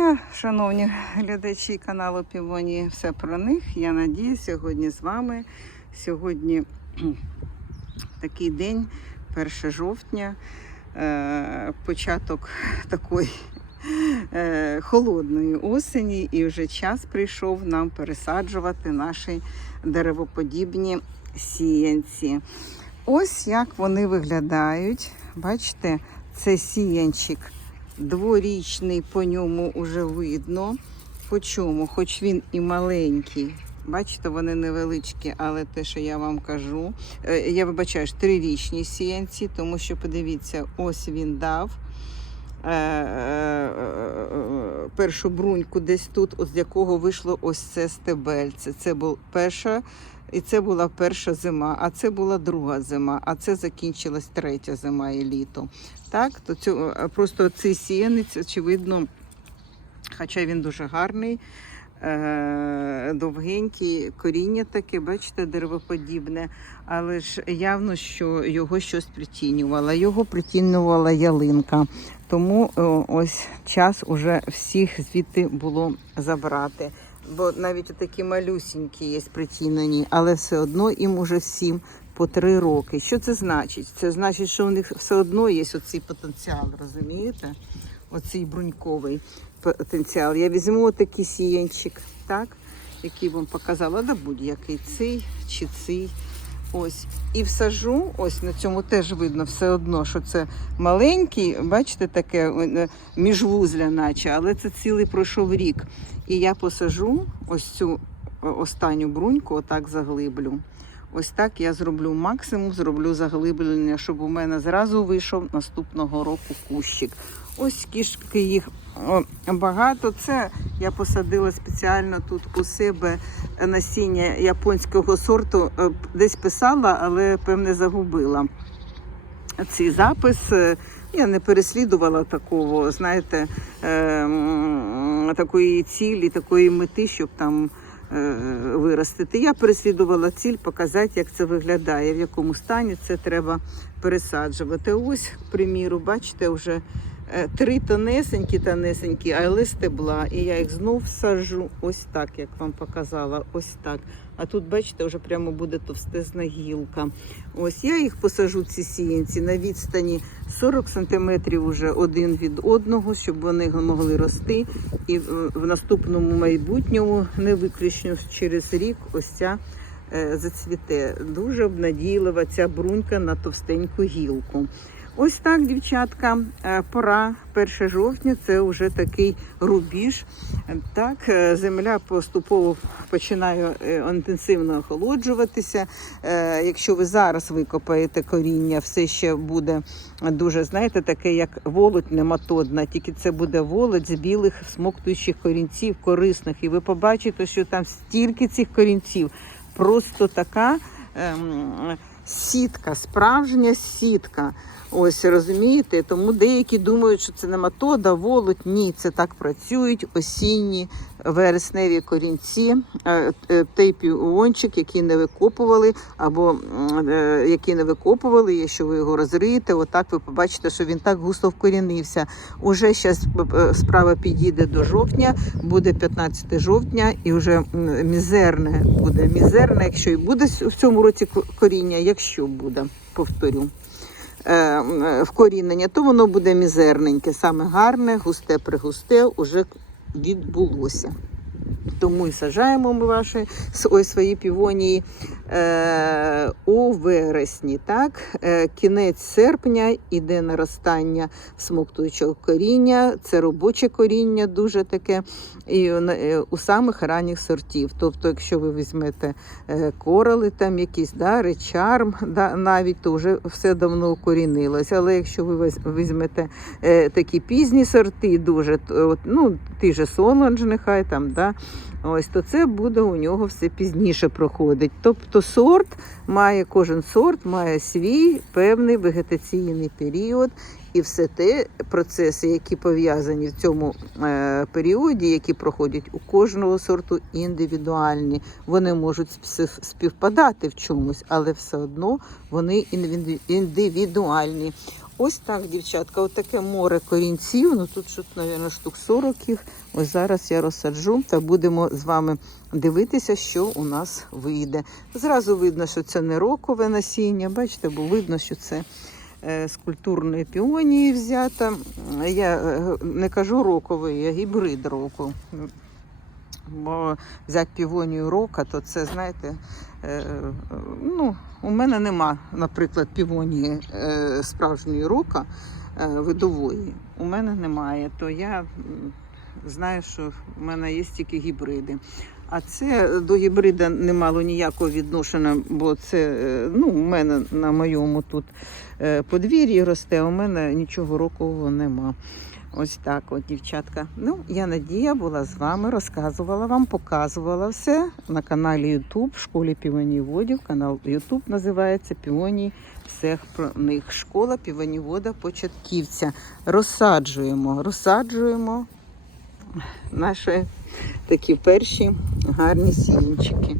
дня, шановні глядачі каналу Півоні. Все про них. Я надію, сьогодні з вами. Сьогодні такий день, 1 жовтня, е, початок такої е, холодної осені, і вже час прийшов нам пересаджувати наші деревоподібні сіянці. Ось як вони виглядають. Бачите, це сіянчик дворічний, по ньому вже видно. По чому? Хоч він і маленький. Бачите, вони невеличкі, але те, що я вам кажу, е, я вибачаю, трирічні сіянці, тому що подивіться, ось він дав. е, е, Першу бруньку десь тут, з якого вийшло ось це стебельце. Це був перша, і це була перша зима, а це була друга зима, а це закінчилась третя зима і літо. Так, то цю, е, просто цей сіянець, очевидно, хоча він дуже гарний, е, довгенький, коріння таке, бачите, деревоподібне, але ж явно, що його щось притінювало. Його притінювала ялинка. Тому ось час уже всіх звідти було забрати. Бо навіть такі малюсінькі є притінені, але все одно їм уже всім по три роки. Що це значить? Це значить, що у них все одно є оцей потенціал, розумієте? Оцей бруньковий потенціал. Я візьму отакий сіянчик, так, який вам показала, да будь-який цей чи цей. Ось. І всажу, ось на цьому теж видно все одно, що це маленький, бачите, таке е, міжвузля, наче, але це цілий пройшов рік. І я посажу ось цю е, останню бруньку, отак заглиблю. Ось так я зроблю максимум, зроблю заглиблення, щоб у мене зразу вийшов наступного року кущик. Ось кішки їх багато. Це я посадила спеціально тут у себе насіння японського сорту. Е, Десь писала, але певне загубила. Цей запис е, я не переслідувала такого, знаєте, е, такої цілі, такої мети, щоб там виростити. Я переслідувала ціль, показати, як це виглядає, в якому стані це треба пересаджувати. Ось, приміру, бачите, вже е, три тонесенькі, тонесенькі, але стебла. І я їх знов саджу ось так, як вам показала. Ось так. А тут, бачите, вже прямо буде товстезна гілка. Ось я їх посажу, ці сіянці, на відстані 40 сантиметрів уже один від одного, щоб вони могли рости. І в наступному майбутньому, не виключно через рік, ось ця е, зацвіте. Дуже обнадійлива ця брунька на товстеньку гілку. Ось так, дівчатка, е, пора 1 жовтня, це вже такий рубіж. Так, е, земля поступово починає е, інтенсивно охолоджуватися. Е, Якщо ви зараз викопаєте коріння, все ще буде дуже, знаєте, таке, як волоть нематодна, тільки це буде волоть з білих смоктуючих корінців, корисних. І ви побачите, що там стільки цих корінців, просто така. ем, Сітка, справжня сітка. Ось розумієте, тому деякі думають, що це не матода, волоть. Ні, це так працюють осінні вересневі корінці, е, е, той піончик, який не викопували, або е, який не викопували, якщо ви його розриєте, отак ви побачите, що він так густо вкорінився. Уже зараз справа підійде до жовтня, буде 15 жовтня, і вже мізерне буде мізерне, якщо і буде в цьому році коріння, якщо буде, повторю е, вкорінення, то воно буде мізерненьке, саме гарне, густе пригусте уже відбулося. Тому і саджаємо ми ваші ой, свої півонії е, у вересні. Так? Е, кінець серпня іде наростання смоктуючого коріння, це робоче коріння, дуже таке, і е, у самих ранніх сортів. Тобто, якщо ви візьмете е, корали, там якісь да, речарм, да, навіть то вже все давно укорінилось. Але якщо ви віз- візьмете е, такі пізні сорти, дуже то, ну, ті же Соланж, нехай там, да, ось, то це буде у нього все пізніше проходить. Тобто сорт має, кожен сорт має свій певний вегетаційний період. І все те процеси, які пов'язані в цьому е, періоді, які проходять у кожного сорту індивідуальні. Вони можуть співпадати в чомусь, але все одно вони індивідуальні. Ось так, дівчатка, таке море корінців. Ну тут, тут, мабуть, штук 40 їх. Ось зараз я розсаджу та будемо з вами дивитися, що у нас вийде. Зразу видно, що це не рокове насіння. Бачите, бо видно, що це е, з культурної піонії взята. Я е, не кажу роковий, я гібрид року. Бо взяти півонію рока, то це, знаєте, е, ну, у мене нема, наприклад, півонії е, справжньої рока е, видової. У мене немає. То я знаю, що в мене є тільки гібриди. А це до гібрида не мало ніякого відношення, бо це е, ну, у мене на моєму тут е, подвір'ї росте, а у мене нічого рокового нема. Ось так, от, дівчатка. Ну, я Надія була з вами, розказувала вам, показувала все на каналі YouTube, школі півоніводів. Канал YouTube називається Півоній. Все про них. Школа півонівода початківця. Розсаджуємо, розсаджуємо наші такі перші гарні сінчики.